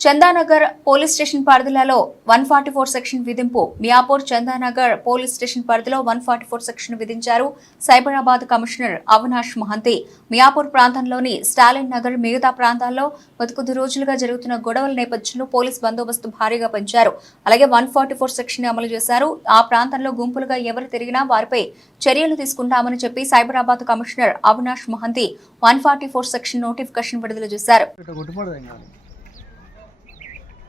Chandanagar police station పరిధిలో one forty four section విధింపు. Miyapur Chandanagar police station పరిధిలో వన్ ఫార్టీ ఫోర్ సెక్షన్ విధించారు సైబరాబాద్ కమిషనర్ అవినాష్ మహంతి. మియాపూర్ ప్రాంతంలోని స్టాలిన్ నగర్ మిగతా ప్రాంతాల్లో కొద్ది రోజులుగా జరుగుతున్న గొడవల నేపథ్యంలో పోలీస్ బందోబస్తు భారీగా పెంచారు. అలాగే వన్ ఫార్టీ ఫోర్ సెక్షన్ అమలు చేశారు. ఆ ప్రాంతంలో గుంపులుగా ఎవరు తిరిగినా వారిపై చర్యలు తీసుకుంటామని చెప్పి Cyberabad commissioner Avinash Mohanty one forty four section notification విడుదల చేశారు.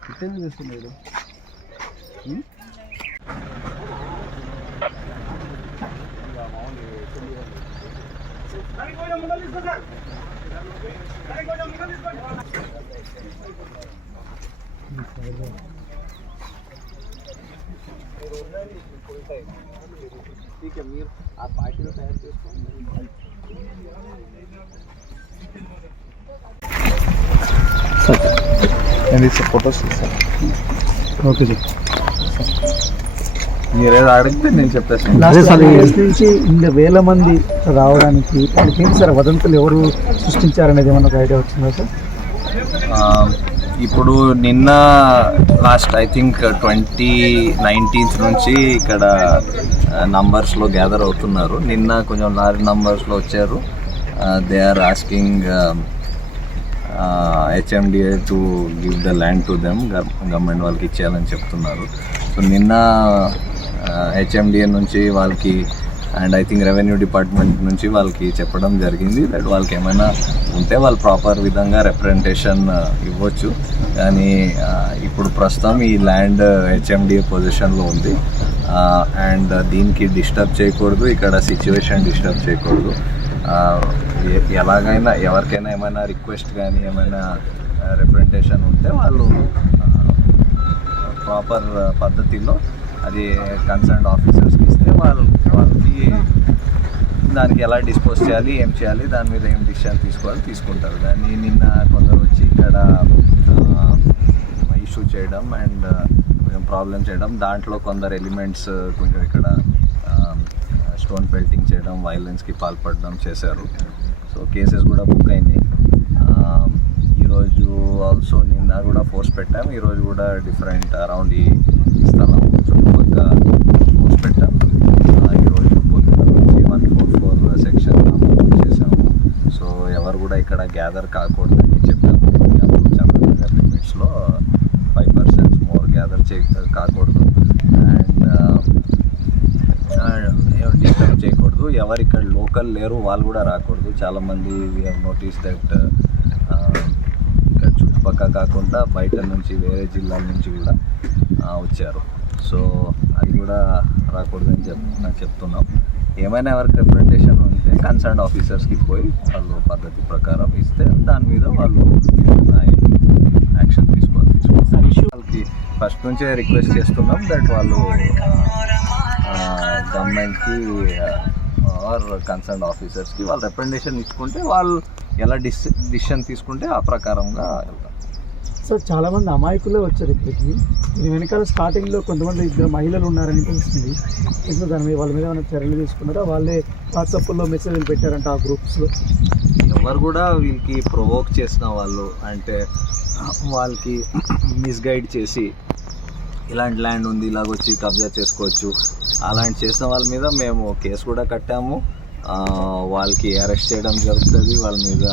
ఇట్లా కొట్టుపడదు ఇంకా ఇట్టేందుకు చేస్తున్నాడు మీరు ఆ పార్టీలో తయారు చేసుకోండి నేను ఇచ్చే ఫొటోస్ ఇస్తాను ఓకే మీరు ఏదో అడిగితే నేను సార్ ఇన్ని వేల మంది రావడానికి వాళ్ళకి ఏంటి సార్ వదంతులు ఎవరు సృష్టించారనేది ఏమన్నా ఒక ఐడియా వచ్చిందా సార్? ఆ, ఇప్పుడు నిన్న last I think twenty nineteenth నుంచి ఇక్కడ నంబర్స్లో గ్యాదర్ అవుతున్నారు. నిన్న కొంచెం లారీ నంబర్స్లో వచ్చారు. They are asking HMDA to give the land to them government వాళ్ళకి ఇచ్చేయాలని చెప్తున్నారు. సో నిన్న హెచ్ఎండిఏ నుంచి వాళ్ళకి and I think revenue department నుంచి వాళ్ళకి చెప్పడం జరిగింది దట్ వాళ్ళకి ఏమైనా ఉంటే వాళ్ళు ప్రాపర్ విధంగా రిప్రజెంటేషన్ ఇవ్వచ్చు. కానీ ఇప్పుడు ప్రస్తుతం ఈ ల్యాండ్ హెచ్ఎండిఏ పొజిషన్లో ఉంది. అండ్ దీనికి డిస్టర్బ్ చేయకూడదు ఇక్కడ సిచ్యువేషన్ డిస్టర్బ్ చేయకూడదు. ఎలాగైనా ఎవరికైనా ఏమైనా రిక్వెస్ట్ కానీ ఏమైనా రిప్రజెంటేషన్ ఉంటే వాళ్ళు ప్రాపర్ పద్ధతిలో అది కన్సర్న్ ఆఫీసర్స్కి ఇస్తే వాళ్ళు వాళ్ళకి దానికి ఎలా డిస్పోజ్ చేయాలి ఏం చేయాలి దాని మీద ఏం డిసిషన్ తీసుకోవాలి తీసుకుంటారు. కానీ నిన్న కొందరు వచ్చి ఇక్కడ ఇష్యూ చేయడం అండ్ కొంచెం ప్రాబ్లం చేయడం. దాంట్లో కొందరు ఎలిమెంట్స్ కొంచెం ఇక్కడ స్టోన్ పెల్టింగ్ చేయడం వైలెన్స్కి పాల్పడడం చేశారు. సో కేసెస్ కూడా బుక్ అయింది um, ఈరోజు ఆల్సో నిన్న కూడా ఫోర్స్ పెట్టాం. ఈరోజు కూడా డిఫరెంట్ అరౌండ్ ఈ స్థలం చుట్టుపక్కల ఫోర్స్ పెట్టాం. ఈరోజు పొద్దున నుంచి వన్ ఫోర్ ఫోర్ సెక్షన్ చేసాము సో ఎవరు కూడా ఇక్కడ గ్యాదర్ కాకూడదని చెప్పాము చంద్రనగర్ లిమిట్స్లో ఫైవ్ పర్సెంట్ మోర్ గ్యాదర్ చే కాకూడదు. అండ్ డిస్టర్బ్ చేయకూడదు ఎవరు ఇక్కడ లోకల్ లేరు వాళ్ళు కూడా రాకూడదు. చాలామంది నోటీస్ దట్ ఇక్కడ చుట్టుపక్కల కాకుండా బయట నుంచి వేరే జిల్లాల నుంచి కూడా వచ్చారు. సో అది కూడా రాకూడదని చెప్ నాకు చెప్తున్నాం. ఏమైనా ఎవరికి రిప్రజెంటేషన్ ఉంటే కన్సర్న్ ఆఫీసర్స్కి పోయి వాళ్ళు పద్ధతి ప్రకారం ఇస్తే దాని మీద వాళ్ళు యాక్షన్ తీసుకోవాలి తీసుకోవాలి. వాళ్ళకి ఫస్ట్ నుంచే రిక్వెస్ట్ చేస్తున్నాం దట్ వాళ్ళు గవర్నమెంట్కి ఆర్ కన్సర్న్ ఆఫీసర్స్కి వాళ్ళు రిప్రజెంటేషన్ ఇచ్చుకుంటే వాళ్ళు ఎలా డిస్ డిసిషన్ తీసుకుంటే ఆ ప్రకారంగా వెళ్తాం సో చాలా మంది అమాయకులే వచ్చారు ఇక్కడికి. దీని వెనకాల స్టార్టింగ్లో కొంతమంది ఇద్దరు మహిళలు ఉన్నారని తెలిసింది దాని మీద వాళ్ళ మీద ఏమైనా చర్యలు తీసుకున్నారా? వాళ్ళే వాట్సాప్లో మెసేజ్లు పెట్టారంట ఆ గ్రూప్స్లో ఎవరు కూడా వీళ్ళకి ప్రొవోక్ చేసిన వాళ్ళు అంటే వాళ్ళకి మిస్గైడ్ చేసి ఇలాంటి ల్యాండ్ ఉంది ఇలాగ వచ్చి కబ్జా చేసుకోవచ్చు. అలాంటి చేసిన వాళ్ళ మీద మేము కేసు కూడా కట్టాము. వాళ్ళకి అరెస్ట్ చేయడం జరుగుతుంది వాళ్ళ మీద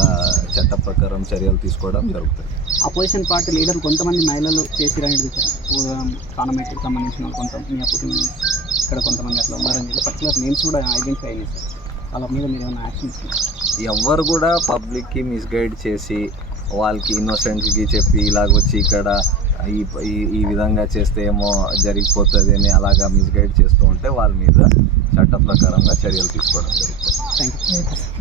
చట్ట ప్రకారం చర్యలు తీసుకోవడం జరుగుతుంది. అపోజిషన్ పార్టీ లీడర్ కొంతమంది మహిళలు చేసిరనేది సార్. పార్లమెంట్కి సంబంధించిన కొంత మీ అప్పుడు ఇక్కడ కొంతమంది అట్లా ఉన్నారని చెప్పి పర్టికులర్ నేమ్స్ కూడా ఐడెంటిఫై అయినాయి సార్. వాళ్ళ మీద మీరు ఏమైనా యాక్షన్ ఎవ్వరు కూడా పబ్లిక్కి మిస్గైడ్ చేసి వాళ్ళకి ఇన్నోసెంట్కి చెప్పి ఇలాగ వచ్చి ఇక్కడ ఈ- ఈ విధంగా చేస్తే ఏమో జరిగిపోతుంది అని అలాగా మిస్గైడ్ చేస్తూ ఉంటే వాళ్ళ మీద చట్ట ప్రకారంగా చర్యలు తీసుకోవడం జరుగుతుంది. Thank you